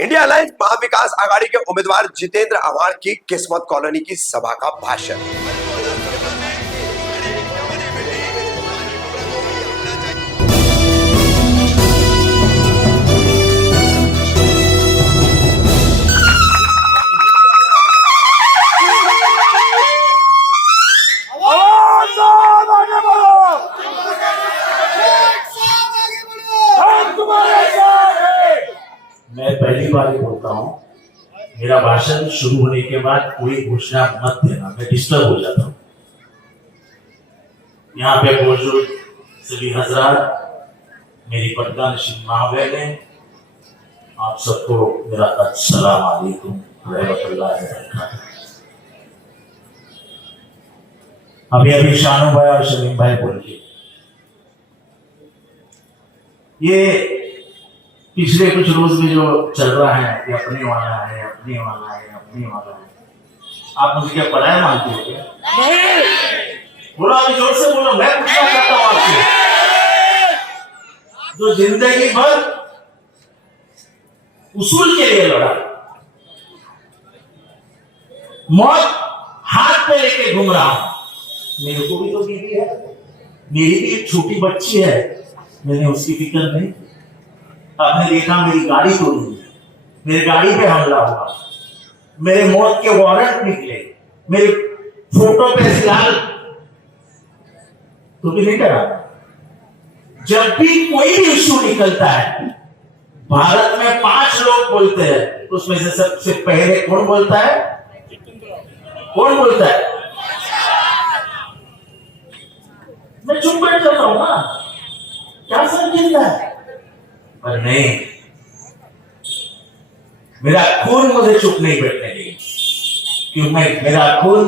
India alliance Mahavikas Aghadi के उम्मीदवार जितेंद्र आव्हाड की किस्मत कॉलोनी की सभा का भाषण। मैं पहली बार ही बोलता हूँ, मेरा भाषण शुरू होने के बाद कोई घोषणा मत देना, मैं डिस्टर्ब हो जाता हूँ। यहाँ पे मौजूद सभी हजरात, मेरी पटगानशीन माँ बहनें, आप सबको मेरा अस्सलाम वालेकुम रहमतुल्लाहि व बरकातहू। अभी शानू भाई और शमीम भाई बोलिए, ये पिछले कुछ रोज में जो चल रहा है कि अपने वाला है, अपने वाला है, अपने वाला है, आप मुझे क्या पढ़ाया मानते हो क्या? बोलो, अभी जोर से बोलो। मैं पूछना चाहता हूँ आपसे, जो जिंदगी भर उसूल के लिए लड़ा, मौत हाथ पे लेके घूम रहा हूं, मेरे को भी तो बीवी है, मेरी भी एक छोटी बच्ची है, मैंने उसकी फिक्र नहीं। आपने देखा मेरी गाड़ी तोड़ी, मेरी गाड़ी पे हमला हुआ, मेरे मौत के वारंट निकले, मेरे फोटो पे सियाल तो भी नहीं करा। जब भी कोई भी इश्यू निकलता है, भारत में 5 लोग बोलते हैं, उसमें से सबसे पहले कौन बोलता है? कौन बोलता है? मैं चुप बैठ जाता हूं ना, क्या समझेगा? पर नहीं, मेरा खून मुझे चुप नहीं बैठने देगी, क्योंकि मेरा खून,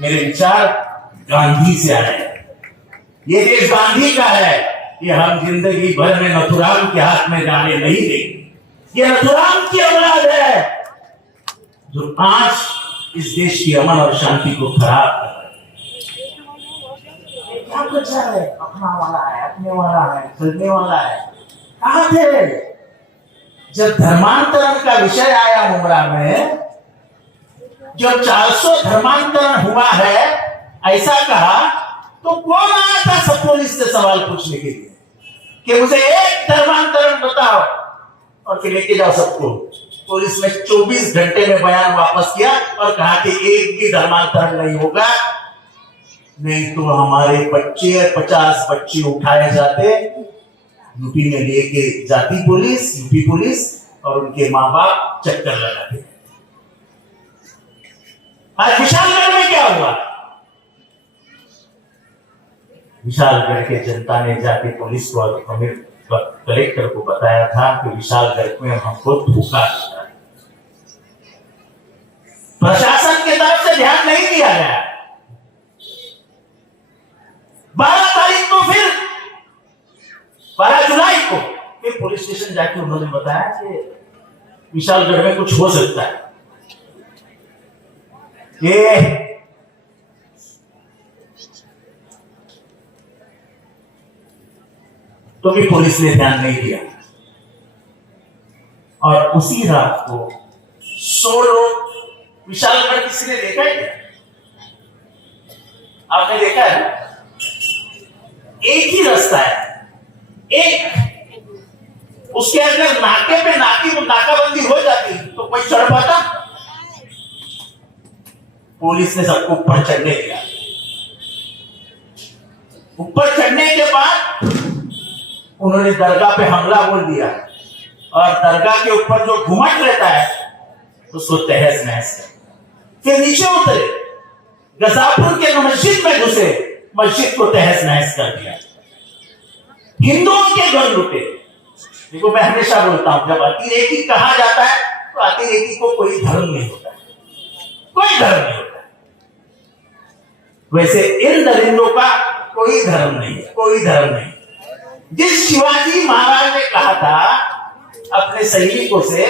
मेरे विचार गांधी से आए हैं। ये देश गांधी का है, ये हम जिंदगी भर में नथुराम के हाथ में जाने नहीं देंगे। ये नथुराम की औलाद है जो आज इस देश की अमन और शांति को खराब कर रहा है। क्या बचा है? अपना वाला है, अपने वाला है, चलने वाला है। कहां थे जब धर्मांतरण का विषय आया मुमरा में? जब 400 धर्मांतरण हुआ है ऐसा कहा, तो कौन आया था सब पुलिस से सवाल पूछने के लिए कि मुझे एक धर्मांतरण बताओ और फिर लेके जाओ सबको? पुलिस ने 24 घंटे में बयान वापस किया और कहा कि एक भी धर्मांतरण नहीं होगा, नहीं तो हमारे बच्चे 50 बच्चे उठाए जाते, यूपी में लेके जाती पुलिस, यूपी पुलिस, और उनके माँ बाप चक्कर लगाते। आज विशालगढ़ में क्या हुआ? विशालगढ़ के जनता ने जाके पुलिस को और कलेक्टर को बताया था कि विशालगढ़ में हमको धोखा दिया। प्रशासन की तरफ से ध्यान नहीं दिया गया। 12 तारीख को, फिर 12 जुलाई को फिर पुलिस स्टेशन जाके उन्होंने बताया कि विशालगढ़ में कुछ हो सकता है। ये तो भी पुलिस ने ध्यान नहीं दिया, और उसी रात को 100 लोग, विशालगढ़ किसी ने देखा है क्या? आपने देखा है? एक ही रास्ता है, एक, उसके अंदर नाके पे नाकाबंदी हो जाती तो कोई चढ़ पाता? पुलिस ने सबको ऊपर चढ़ने दिया। ऊपर चढ़ने के बाद उन्होंने दरगाह पे हमला बोल दिया, और दरगाह के ऊपर जो घुमट रहता है उसको तहस नहस कर, फिर नीचे उतरे, गजापुर के मस्जिद में घुसे, मस्जिद को तहस नहस कर दिया, हिंदुओं के घर लुटे। देखो, मैं हमेशा बोलता हूं, जब अतिरेकी कहा जाता है तो अतिरेकी को कोई धर्म नहीं होता, कोई धर्म नहीं होता। वैसे इन दरिंदों का कोई धर्म नहीं, कोई धर्म नहीं। जिस शिवाजी महाराज ने कहा था अपने सैनिकों से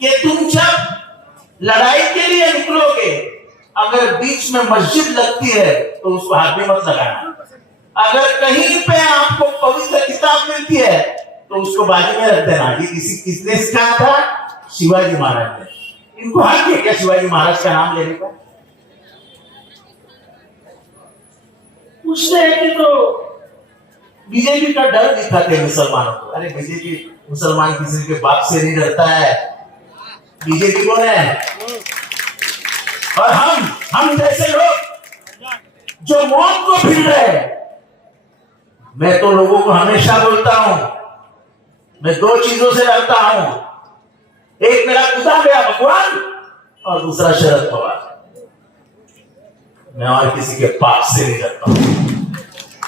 कि तुम जब लड़ाई के लिए निकलोगे, अगर बीच में मस्जिद लगती है तो उसको हाथ में मत लगाना, अगर कहीं पे आपको पवित्र किताब मिलती है तो उसको बाजू में रख देना। ये किसने सिखाया था? शिवाजी महाराज ने। इनको हक है क्या शिवाजी महाराज का नाम लेने का? पूछते हैं कि तो बीजेपी का डर दिखाते हैं मुसलमानों को। अरे बीजेपी मुसलमान किसी के बाप से नहीं डरता है। बीजेपी कौन है? और हम जैसे लोग जो मौत को फिर रहे हैं। मैं तो लोगों को हमेशा बोलता हूं, मैं दो चीजों से डरता हूं। एक मेरा खुदा मेरा भगवान, और दूसरा शरद पवार। मैं और किसी के पाप से नहीं डरता हूं।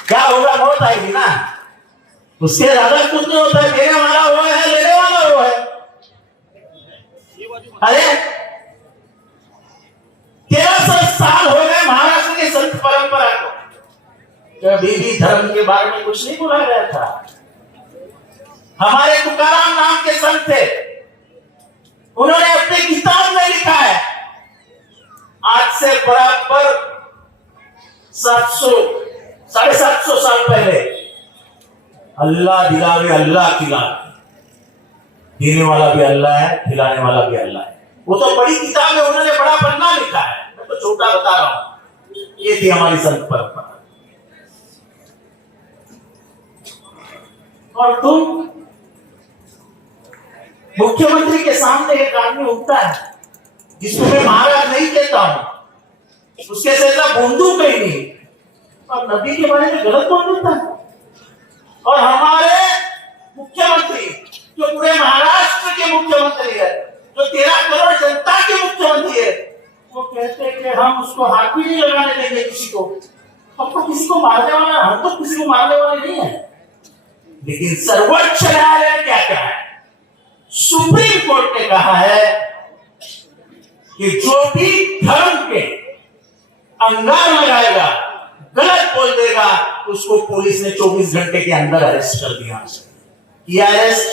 क्या होगा? मौत आएगी ना, उसके ज्यादा कुछ नहीं होता है। देने वाला वो है, लेने वाला वो है। अरे 1300 साल हो गए महाराष्ट्र के संत परंपरा को, कभी भी धर्म के बारे में कुछ नहीं बोला गया था। हमारे तुकाराम नाम के संत थे, उन्होंने अपने किताब में लिखा है, आज से बराबर 700-750 साल पहले, अल्लाह दिलावे अल्लाह खिलावे। देने वाला भी अल्लाह है, खिलाने वाला भी अल्लाह है। वो तो बड़ी किताब है, उन्होंने बड़ा पन्ना लिखा है, मैं तो छोटा बता रहा हूं। ये थी हमारी संत परंपरा। और तुम मुख्यमंत्री के सामने एक आदमी उठता है जिसको मैं महाराज नहीं कहता हूं, उसके जैसा बंदूक ही नहीं, और नबी के बारे में गलत बोल देता है। और हमारे मुख्यमंत्री जो पूरे महाराष्ट्र के मुख्यमंत्री है, जो 13 करोड़ जनता के मुख्यमंत्री है, वो कहते हैं कि हम उसको हाथ भी नहीं लगाने देंगे किसी को। हम तो किसी को मारने वाला, हम तो किसी को मारने वाले नहीं है। लेकिन सर्वोच्च न्यायालय ने क्या कहा है? सुप्रीम कोर्ट ने कहा है कि जो भी धर्म के अंगार लगाएगा, गलत बोल देगा, उसको पुलिस ने 24 घंटे के अंदर अरेस्ट कर दिया। किया अरेस्ट?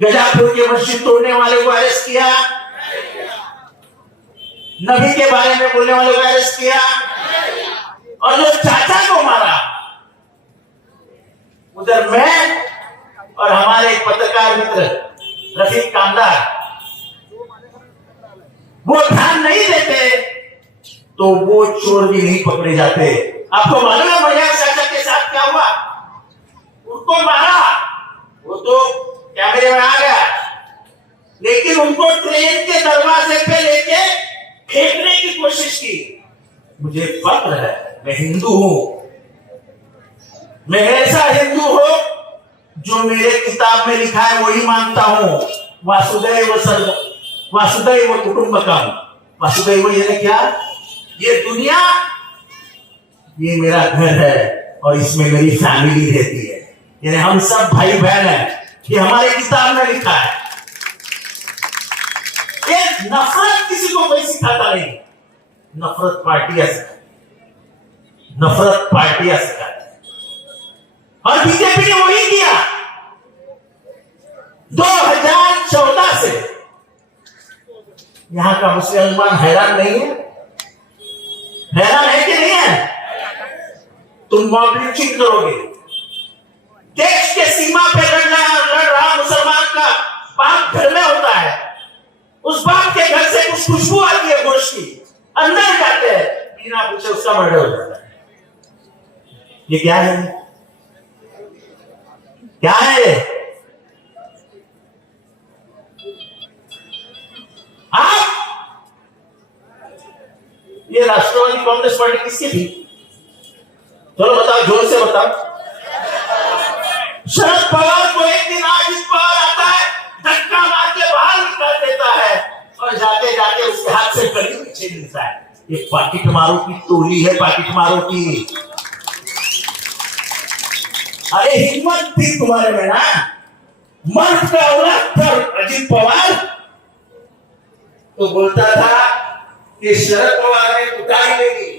गजापुर के मस्जिद तोड़ने वाले को अरेस्ट किया, नबी के बारे में बोलने वाले को अरेस्ट किया, और जो चाचा को मारा, उधर मैं और हमारे एक पत्रकार मित्र रफीक कामदार, वो ध्यान नहीं देते तो वो चोर भी नहीं पकड़े जाते। आपको मालूम है बढ़िया चाचा के साथ क्या हुआ? उनको मारा, वो तो कैमरे में आ गया, लेकिन उनको ट्रेन के दरवाजे पे लेके फेंकने की कोशिश की। मुझे फक्र है, मैं हिंदू हूं, मैं ऐसा हिंदू हूं जो मेरे किताब में लिखा है वही मानता हूं। वासुदैव कुटुंबकम। वासुदैव यानी क्या? ये दुनिया, ये मेरा घर है और इसमें मेरी फैमिली रहती है, यानी हम सब भाई बहन हैं। ये हमारे किताब में लिखा है। ये नफरत किसी को कोई सिखाता नहीं, नफरत पार्टियां सिखाती, नफरत पार्टियां सिखाती। और बीजेपी ने वही किया। 2014 से यहां का मुसलमान हैरान नहीं है? हैरान है कि नहीं है? तुम मॉब लिंचिंग करोगे, देश के सीमा पे लड़ रहा मुसलमान का बाप घर में होता है, उस बाप के घर से कुछ खुशबू आती है गोश्त की, अंदर जाते हैं, बिना पूछे उसका मर्डर हो जाता है। ये क्या है? क्या है? आप ये राष्ट्रवादी कांग्रेस पार्टी किसकी थी? चलो बताओ, जोर से बताओ। शरद पवार को एक दिन अजित पवार आता है, धक्का मार के बाहर निकाल देता है, और जाते जाते उसके हाथ से कड़ी छीन लेता है। ये पाकिट मारो की टोली है, पाकिट मारो की। अरे हिम्मत थी तुम्हारे में ना, मर्द का औलाद था अजित पवार, तो बोलता था कि शरद पवार ने उतारी लेगी,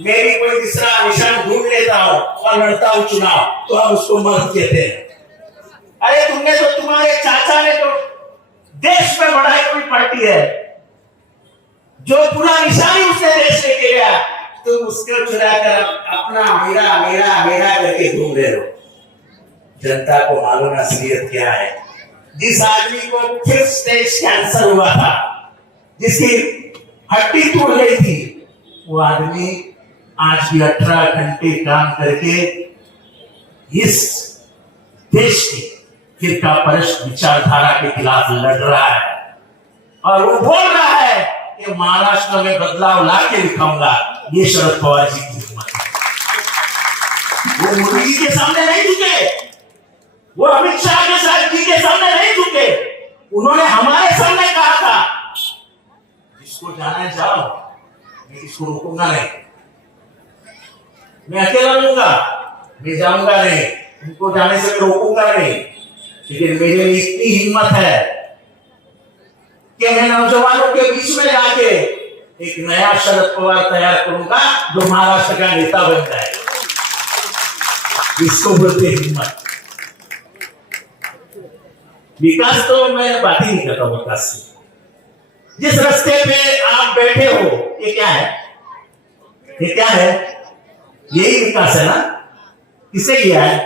मेरी कोई दूसरा निशान ढूंढ लेता हूं और लड़ता हूं चुनाव, तो हम उसको मर्द कहते हैं। अरे तुमने तो, तुम्हारे चाचा ने तो देश में बढ़ाई हुई पार्टी है, जो पूरा निशानी उसने देश लेके गया, तुम उसको चुरा कर अपना मेरा मेरा मेरा करके घूम रहे हो। जनता को मालूम असलियत क्या है। जिस आदमी को 5th स्टेज कैंसर हुआ था, जिसकी हड्डी टूट गई थी, वो आदमी आज भी 18 घंटे काम करके इस देश की फिरका परस्त विचारधारा के खिलाफ लड़ रहा है और वो बोल रहा है कि महाराष्ट्र में बदलाव लाके दिखाऊंगा। ये शरद पवार जी की हिम्मत है। वो मोदी जी के सामने नहीं झुके, वो अमित शाह के साथ जी के सामने नहीं झुके। उन्होंने हमारे सामने कहा था, जिसको जाना है जाओ, मैं इसको रोकूंगा नहीं, मैं अकेला रहूंगा, मैं जाऊंगा नहीं, उनको जाने से मैं रोकूंगा नहीं। लेकिन मेरे में इतनी हिम्मत है कि मैं नौजवानों के बीच में जाके एक नया शरद पवार तैयार करूंगा जो महाराष्ट्र का नेता बन जाए। इसको बोलते हिम्मत। विकास तो मैं बात ही नहीं करता विकास की। जिस रास्ते पे आप बैठे हो, ये क्या है? ये क्या है? यही विकास है ना? किसने किया है?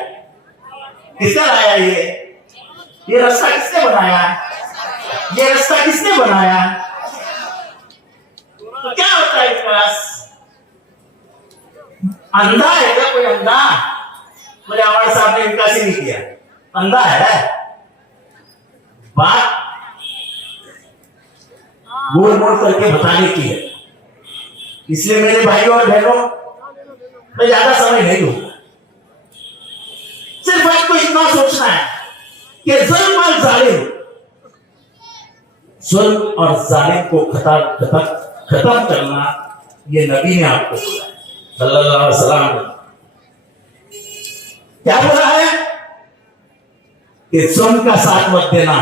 किसने लाया ये रास्ता किसने बनाया? ये रास्ता किसने बनाया? तो क्या होता है विकास? अंधा है क्या कोई? अंधा बोले हमारे साहब ने विकास ही नहीं किया, अंधा है? बात गोल मोड़ करके बताने की है। इसलिए मेरे भाइयों और बहनों, मैं ज्यादा समय नहीं दूंगा। सिर्फ आपको इतना सोचना है कि जुल्म और जालिम, जुल्म और जालिम को खत्म करना, ये नबी ने आपको बोला सल्लल्लाहु अलैहि वसल्लम। क्या बोला है कि जुल्म का साथ मत देना,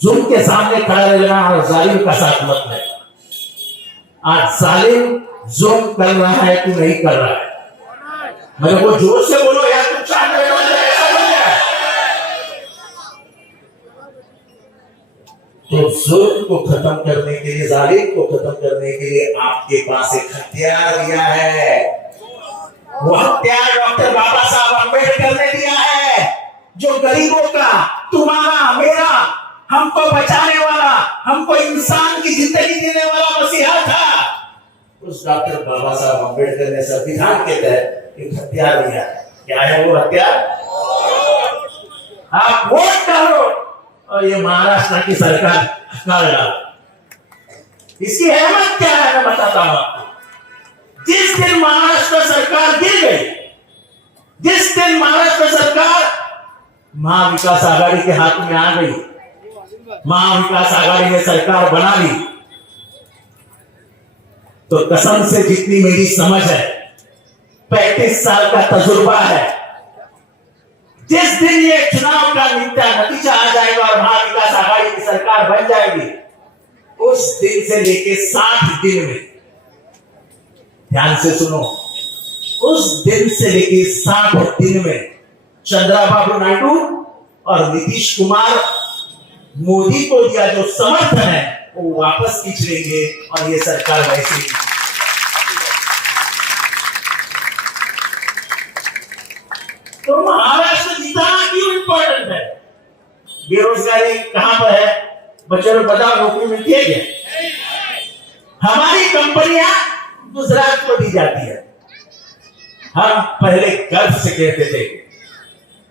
जुल्म के सामने खड़ा रहना और जालिम का साथ मत देना। आज जालिम जुल्म कर रहा है कि नहीं कर रहा है? मेरे को जोर से बोलो यार, तुम चाहते हो तो जुल्म को खत्म करने के लिए, जालिम को खत्म करने के लिए आपके पास एक हथियार दिया है। वो हथियार डॉक्टर बाबा साहब अम्बेडकर ने दिया है, जो गरीबों का, तुम्हारा, मेरा, हमको बचाने वाला, हमको इंसान की जिंदगी देने वाला मसीहा था। उस डॉक्टर बाबा साहब अम्बेडकर ने संविधान के तहत एक हथियार दिया। क्या है वो हथियार? आप वोट डालो और ये महाराष्ट्र की सरकार हटा डालो। इसकी अहमियत क्या है मैं बताता हूं आपको। जिस दिन महाराष्ट्र सरकार गिर गई, जिस दिन महाराष्ट्र सरकार महाविकास आघाड़ी के हाथ में आ गई, महाविकास आघाड़ी ने सरकार बना ली, तो कसम से जितनी मेरी समझ है, 35 साल का तजुर्बा है, जिस दिन ये चुनाव का नतीजा आ जाएगा और महाविकास आघाड़ी की सरकार बन जाएगी, उस दिन से लेके 60 दिन में, ध्यान से सुनो, उस दिन से लेके 60 दिन में चंद्रबाबू नायडू और नीतीश कुमार मोदी को दिया जो समर्थन है वो वापस खींच लेंगे और ये सरकार वैसे ही। तो महाराष्ट्र जिताना क्यों इंपॉर्टेंट है? बेरोजगारी कहां पर है? बच्चों को बताओ, नौकरी मिलती है क्या? हमारी कंपनियां गुजरात को दी जाती है। हम पहले गर्व से कहते थे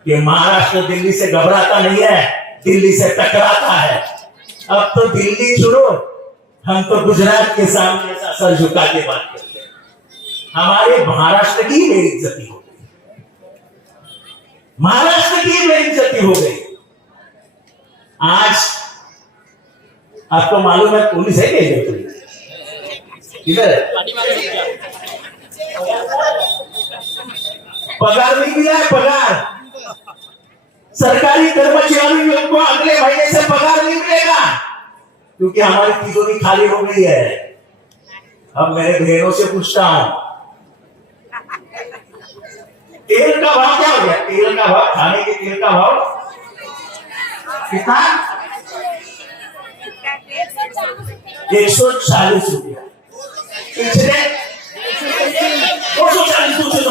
कि महाराष्ट्र दिल्ली से घबराता नहीं है, दिल्ली से टकराता है। अब तो दिल्ली छोड़ो, हम तो गुजरात के सामने ऐसा सर झुका के बात करते हैं। हमारे महाराष्ट्र की बेइज्जती हो गई, महाराष्ट्र की बेइज्जती हो गई। आज आपको मालूम है पुलिस है क्या? इधर पगार नहीं मिला है, पगार सरकारी कर्मचारियों को अगले महीने से पगार नहीं मिलेगा क्योंकि हमारी तिजोरी खाली हो गई है। अब मेरे बहनों से पूछता हूं, तेल का भाव क्या हो गया? तेल का भाव, खाने के तेल का भाव कितना? 140 रुपया। पिछले 240 रुपये।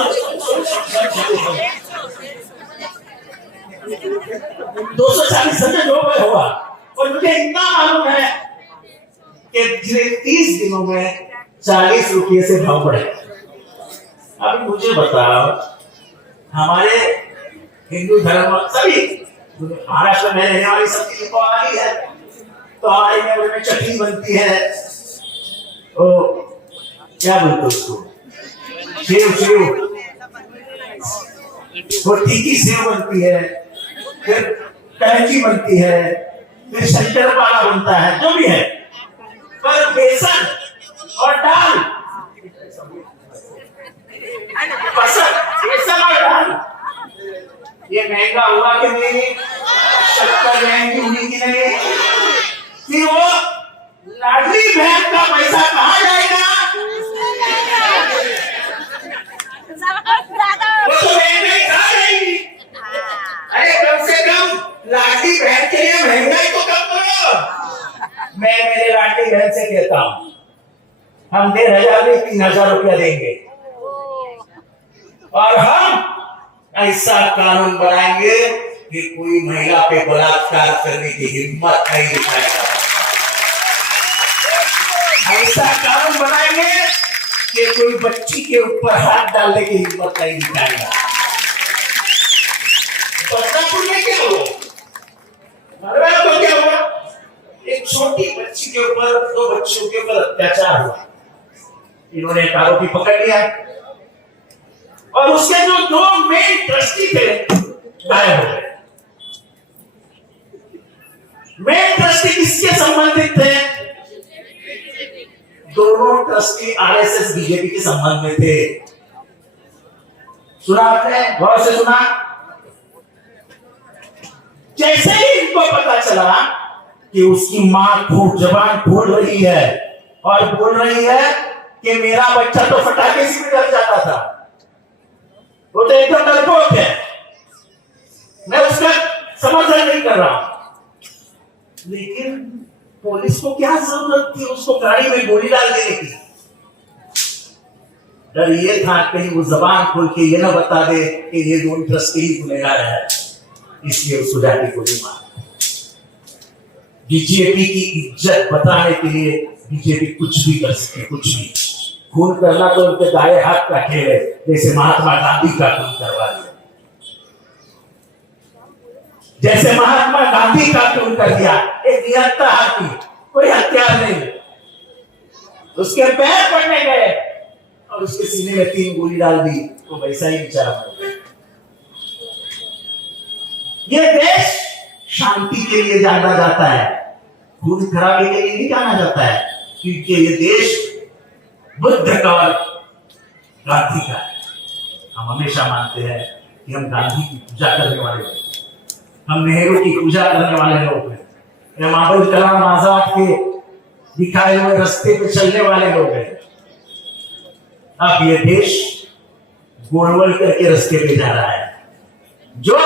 240 समझ हो गए होगा। और मुझे इतना मालूम है कि 30 दिनों में 40 रुपये से भाव बढ़े। अब मुझे बताओ, हमारे हिंदू धर्म सभी महाराष्ट्र में रहने वाली सब चीजें को आ रही है, तो हमारे में चटनी बनती है, ओ क्या बोलते उसको, सेव वो तीखी सेव बनती है, फिर कलची बनती है, फिर शंकरपारा बनता है, जो भी है, पर बेसन और दाल बेसन और दाल ये महंगा हुआ कि नहीं, शक्कर महंगी हुई कि नहीं, फिर वो लाडली बहन का पैसा कहाँ जाएगा? वो तो महंगाई खा जाएगी। अरे कम से कम लाडली बहन के लिए महंगाई तो कम करो। मैं मेरे लाडली बहन से कहता हूँ, हम 1,500 में 3,000 रुपया देंगे और हम ऐसा कानून बनाएंगे कि कोई महिला पे बलात्कार करने की हिम्मत नहीं दिखाएगा। ऐसा कानून बनाएंगे कि कोई बच्ची के ऊपर हाथ डालने की हिम्मत नहीं दिखाएगा। बदलापुर में क्या हुआ? तो क्या हुआ? एक छोटी बच्ची के ऊपर, 2 बच्चों के ऊपर अत्याचार हुआ। इन्होंने एक आरोपी पकड़ लिया और उसके जो 2 मेन ट्रस्टी थे गायब हो गए। मेन ट्रस्टी किसके संबंधित थे? दोनों ट्रस्टी आरएसएस बीजेपी के संबंध में थे। सुना आपने? गौर से सुना? जैसे ही इनको पता चला कि उसकी मां खूब जबान खोल रही है और बोल रही है कि मेरा बच्चा तो फटाके से भी डर जाता था, वो तो एकदम डरपोक है, मैं उसका समर्थन नहीं कर रहा हूं, लेकिन पुलिस को क्या जरूरत थी उसको गाड़ी में गोली डाल देने की? डर ये था कहीं वो जबान खोल के ये ना बता दे कि ये 2 ट्रस्टी ही गुनहगार है, इसलिए उसको जाके गोली मार। बीजेपी की इज्जत बताने के लिए बीजेपी कुछ भी कर सकती, कुछ भी। खून करना तो उनके दाएं हाथ का खेल है, जैसे महात्मा गांधी का खून करवा दिया, जैसे महात्मा गांधी का खून कर दिया। एक निहत्था हाथी, कोई हथियार नहीं, उसके पैर पड़ने गए और उसके सीने में 3 गोली डाल दी, तो वैसा ही बेचारा हो गया। ये देश शांति के लिए जाना जाता है, खून खराबे के लिए नहीं जाना जाता है, क्योंकि ये देश बुद्ध का और गांधी का है। हम हमेशा मानते हैं कि हम गांधी की पूजा करने वाले हैं, हम नेहरू की पूजा करने वाले लोग हैं, हम अब्दुल कलाम आजाद के दिखाए हुए रास्ते पे चलने वाले लोग हैं। अब ये देश गोलवल करके रास्ते पे जा रहा है, जो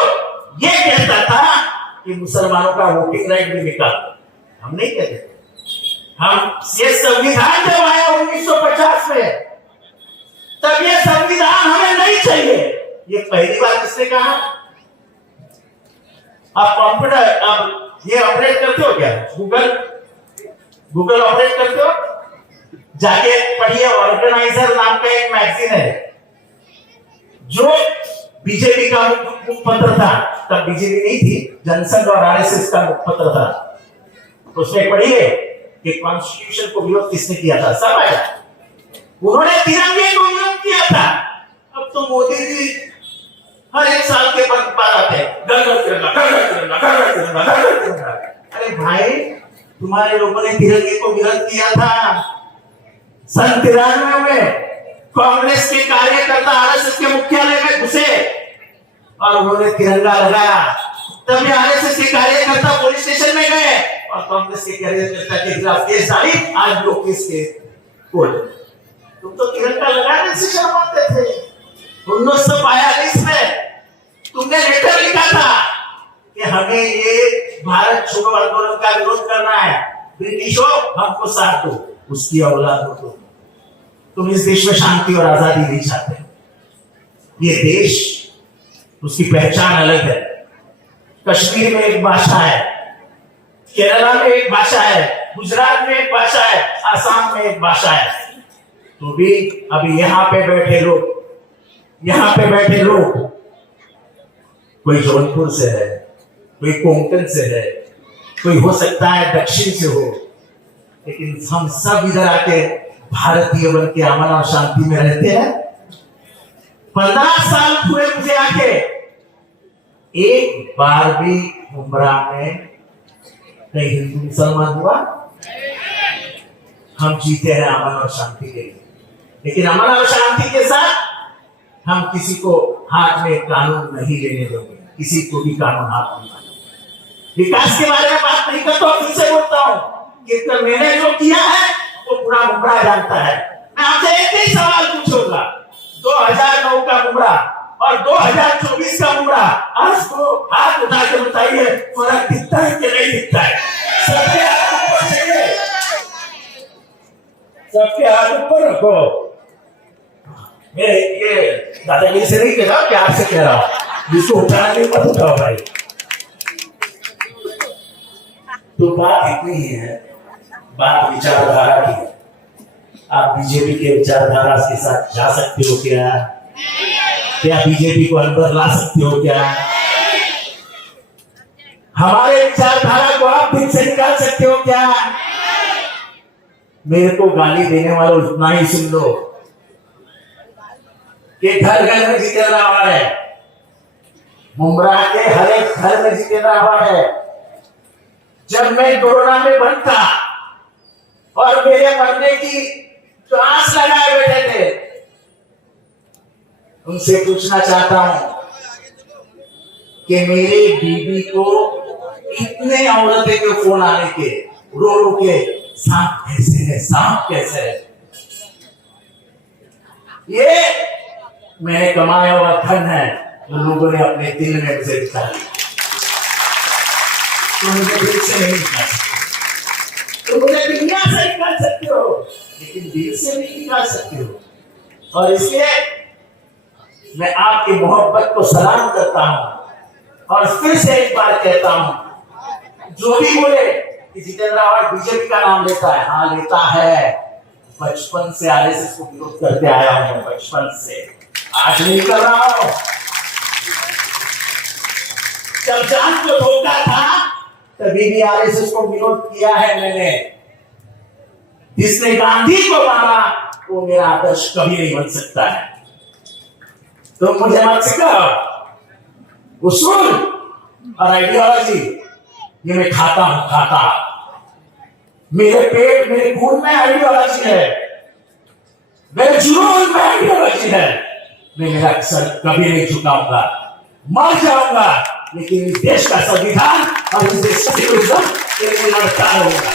ये कहता था कि मुसलमानों का वोटिंग राइट भी निकालो। हम नहीं कहते, हम ये संविधान जब आया 1950 में, तब ये संविधान हमें नहीं चाहिए, ये पहली बार किसने कहा? आप कंप्यूटर, आप ये ऑपरेट करते हो क्या? गूगल ऑपरेट करते हो? जाके पढ़िए, ऑर्गेनाइजर नाम का एक मैगजीन है, जो बीजेपी का मुखपत्र था, तब बीजेपी नहीं थी, जनसंघ और आरएसएस का मुखपत्र था। उसमें पढ़िए कि कॉन्स्टिट्यूशन को विरोध किसने किया था? सब आया, उन्होंने तिरंगे को विरोध किया था। अब तो मोदी जी हर एक साल के बाद आते हैं, अरे भाई, तुम्हारे लोगों ने तिरंगे को विरोध किया था। सन 93 में कांग्रेस के कार्यकर्ता आरएसएस के मुख्यालय में घुसे और उन्होंने तिरंगा लगाया, तब ये आरएसएस के कार्यकर्ता पुलिस स्टेशन में गए और कांग्रेस के कार्यकर्ता के खिलाफ केस डाली। आज लोग केस के कोर्ट, तुम तो तिरंगा लगाने से शर्माते थे। 1942 में तुमने लेटर लिखा था कि हमें ये भारत छोड़ो आंदोलन का विरोध करना है, ब्रिटिशों हमको साथ दो, उसकी औलाद हो तुम इस देश में शांति और आजादी नहीं चाहते। ये देश, उसकी पहचान अलग है। कश्मीर में एक भाषा है, केरला में एक भाषा है, गुजरात में एक भाषा है, आसाम में एक भाषा है। तो भी अभी यहाँ पे बैठे लोग कोई जौनपुर से है, कोई कोंकण से है, कोई हो सकता है दक्षिण से हो, लेकिन हम सब इधर आके भारतीय बन के अमन और शांति में रहते हैं। 15 साल पूरे मुझे आके एक बार भी मुमरा में कहीं हिंदू मुसलमान हुआ। हम जीते हैं अमन और शांति के लिए, लेकिन अमन और शांति के साथ हम किसी को हाथ में कानून नहीं लेने देंगे, किसी को भी कानून हाथ नहीं देंगे। विकास के बारे में बात नहीं करता हूं, फिर से बोलता हूं कि मैंने जो किया है वो पूरा मुमरा जानता है। मैं आपसे एक ही सवाल पूछूंगा, 2009 का मुमरा और 2024 का मुमरा, आज को हाथ उठा के बताइए फर्क दिखता है कि नहीं दिखता है? सबके हाथ ऊपर चाहिए, सबके हाथ ऊपर रखो। ये दादागिरी से नहीं कह रहा, प्यार से कह रहा हूं, जिसको उठाना नहीं मत उठाओ भाई। तो बात इतनी ही है, बात विचारधारा की है। आप बीजेपी के विचारधारा के साथ जा सकते हो क्या? क्या बीजेपी को अंदर ला सकते हो क्या? हमारे विचारधारा को आप दिल से निकाल सकते हो क्या? मेरे को गाली देने वालों इतना ही सुन लो कि घर घर में जितेंद्र आवाज है, मुमरा के हर एक घर में जितेंद्र आवाज है। जब मैं कोरोना में बंद था और मेरे मरने की जो आस लगाए बैठे थे, उनसे पूछना चाहता हूं कि मेरे बीबी को इतने औरतें के फोन आने के, रो रो के सांप कैसे है, सांप कैसे है। ये मैंने कमाया हुआ धन है, तो लोगों ने अपने दिल में मुझे दिखा दिया। तो मुझे दिल से नहीं निकाल सकते, तो मुझे दुनिया से निकाल सकते हो, लेकिन दिल से नहीं निकाल सकते हो। और इसलिए मैं आपकी मोहब्बत को सलाम करता हूं और फिर से एक बार कहता हूं, जो भी बोले कि जितेंद्र आवाज बीजेपी का नाम लेता है, हाँ लेता है। बचपन से आरएसएस को विरोध करते आया हूं, बचपन से, आज नहीं कर रहा हूं। जब जान को धोखा था तभी भी आरएसएस को विरोध किया है मैंने। जिसने गांधी को मारा वो मेरा आदर्श कभी नहीं बन सकता है। तो मुझे मत सिखाओ उसूल और आइडियोलॉजी, ये मैं खाता हूं, खाता। मेरे पेट मेरे खून में आइडियोलॉजी है, मेरे जुनून में आइडियोलॉजी है। मैं मेरा सर कभी नहीं झुकाऊंगा, मर जाऊंगा, लेकिन इस देश का संविधान और इस देश का लड़ता रहूंगा।